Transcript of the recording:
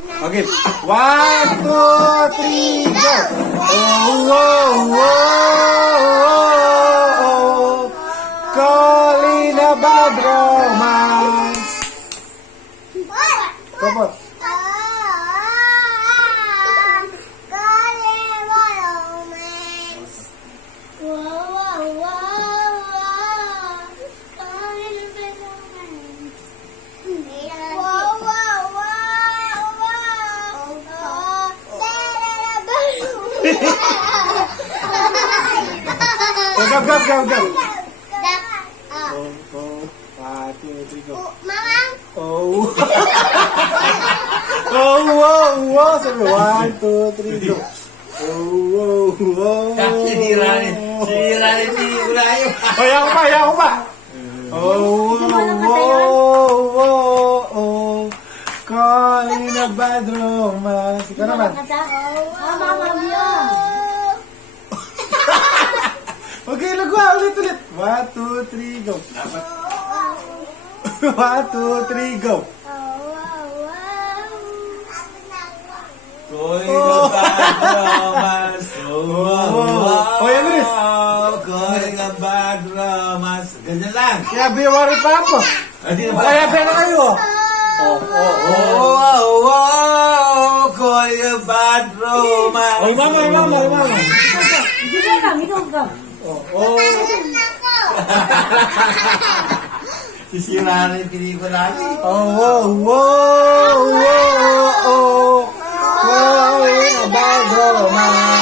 Okay. 1, 2, 3, go! Oh, oh, oh, oh. Calling a bad romance. Kapot. Go. Oh. 1, 2, 3, go. Oh. Oh. Sabi, 1, 2, 3, go. Oh. Siniranin si Ulayo. Ayaw ko pa. Oh. Calling a bad romance. Ikaw naman. Okay, lagwa. Ulit. 1, 2, 3, go. 1, 2, 3, go. Calling a bad romance. Yan, Luis. Calling a bad romance. Ganyan lang. Kaya biwari pa ako. Kaya pera kayo. Calling a bad romance. Mama. Sisiranin yung pelikula natin. Calling a bad romance.